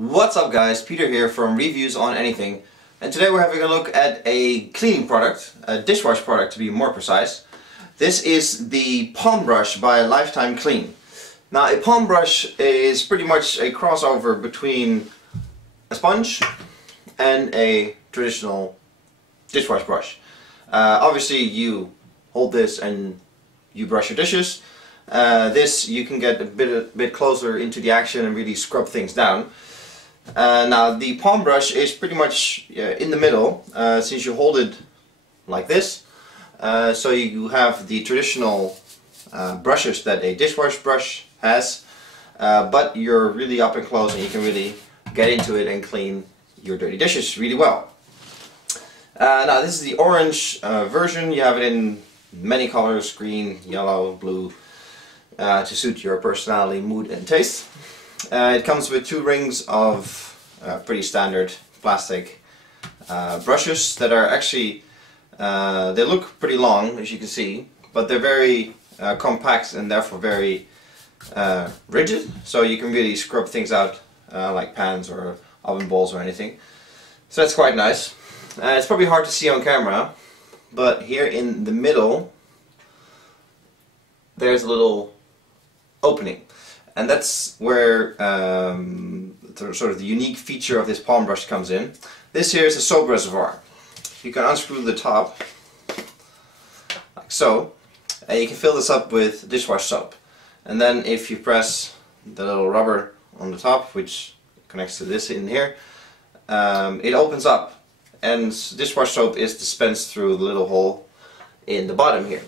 What's up guys, Peter here from Reviews on Anything, and today we're having a look at a cleaning product, a dishwash product to be more precise. This is the Palm Brush by Lifetime Clean. Now a palm brush is pretty much a crossover between a sponge and a traditional dishwash brush. Obviously you hold this and you brush your dishes. This you can get a bit closer into the action and really scrub things down. Now the palm brush is pretty much in the middle, since you hold it like this. So you have the traditional brushes that a dishwash brush has, but you're really up and close and you can really get into it and clean your dirty dishes really well. Now this is the orange version. You have it in many colors: green, yellow, blue, to suit your personality, mood and taste. It comes with 2 rings of pretty standard plastic brushes that are actually, they look pretty long, as you can see, but they're very compact and therefore very rigid, so you can really scrub things out like pans or oven bowls or anything. So that's quite nice. It's probably hard to see on camera, but here in the middle there's a little opening. And that's where sort of the unique feature of this palm brush comes in. This here is a soap reservoir. You can unscrew the top, like so, and you can fill this up with dishwash soap. And then if you press the little rubber on the top, which connects to this in here, it opens up, and dishwash soap is dispensed through the little hole in the bottom here.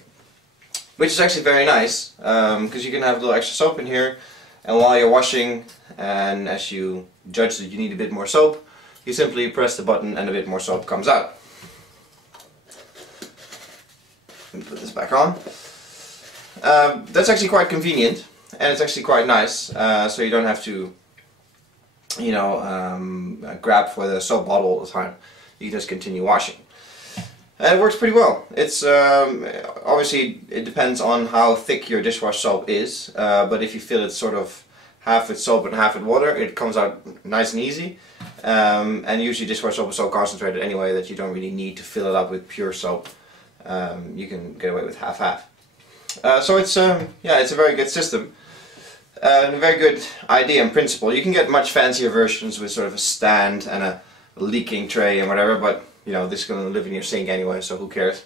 Which is actually very nice, because you can have a little extra soap in here, and while you're washing, and as you judge that you need a bit more soap, you simply press the button and a bit more soap comes out. Let me put this back on. That's actually quite convenient, and it's actually quite nice, so you don't have to, you know, grab for the soap bottle all the time. You can just continue washing. And it works pretty well. It's obviously it depends on how thick your dishwash soap is, but if you fill it sort of half with soap and half with water, it comes out nice and easy. And usually dishwash soap is so concentrated anyway that you don't really need to fill it up with pure soap. You can get away with half-half. So it's yeah, it's a very good system. And a very good idea in principle. You can get much fancier versions with sort of a stand and a leaking tray and whatever, but you know, this is going to live in your sink anyway, so who cares.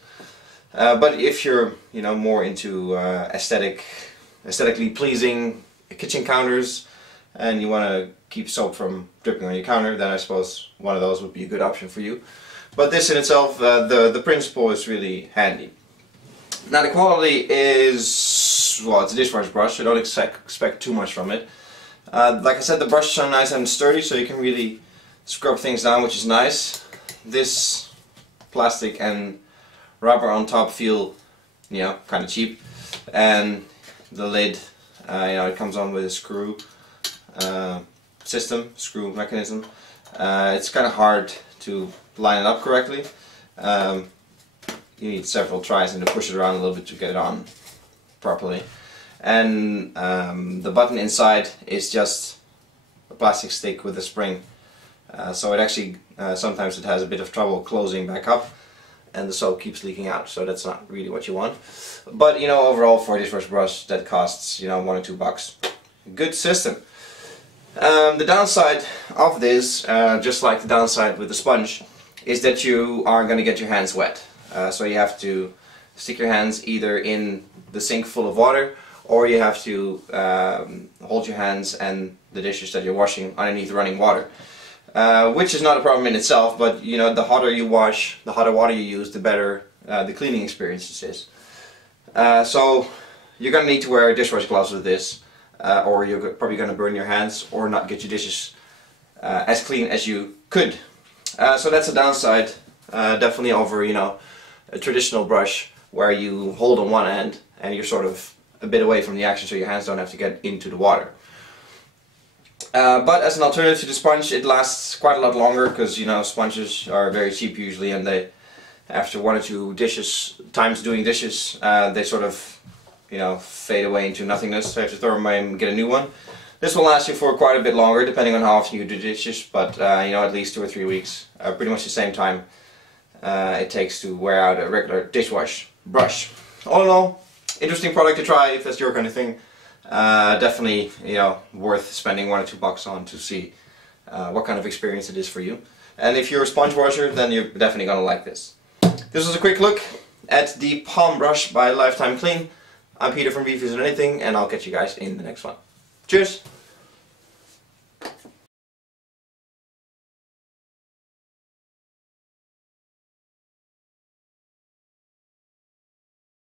But if you're, you know, more into aesthetically pleasing kitchen counters and you want to keep soap from dripping on your counter, then I suppose one of those would be a good option for you. But this in itself, the principle is really handy. Now the quality is, well, it's a dishwash brush, so don't expect too much from it. Like I said, the brushes are nice and sturdy, so you can really scrub things down, which is nice. This plastic and rubber on top feel, you know, kind of cheap, and the lid, you know, it comes on with a screw screw mechanism. It's kind of hard to line it up correctly. You need several tries and to push it around a little bit to get it on properly. And the button inside is just a plastic stick with a spring. So it actually, sometimes it has a bit of trouble closing back up and the soap keeps leaking out, so that's not really what you want. But you know, overall for a dishwash brush that costs, you know, $1 or $2. Good system. The downside of this, just like the downside with the sponge, is that you are going to get your hands wet. So you have to stick your hands either in the sink full of water, or you have to hold your hands and the dishes that you're washing underneath running water. Which is not a problem in itself, but you know, the hotter you wash, the hotter water you use, the better the cleaning experience is. So you're going to need to wear dishwash gloves with this, or you're probably going to burn your hands or not get your dishes as clean as you could. So that's a downside, definitely over, you know, a traditional brush where you hold on one end and you're sort of a bit away from the action, so your hands don't have to get into the water. But as an alternative to the sponge, it lasts quite a lot longer, because you know, sponges are very cheap usually, and they, after 1 or 2 times doing dishes, they sort of, you know, fade away into nothingness. So you have to throw them away and get a new one. This will last you for quite a bit longer, depending on how often you do dishes, but you know, at least 2 or 3 weeks. Pretty much the same time it takes to wear out a regular dishwash brush. All in all, interesting product to try if that's your kind of thing. Definitely, you know, worth spending $1 or $2 on to see what kind of experience it is for you. And if you're a sponge washer, then you're definitely gonna like this. This was a quick look at the Palm Brush by Lifetime Clean. I'm Peter from Reviews on Anything, and I'll catch you guys in the next one. Cheers!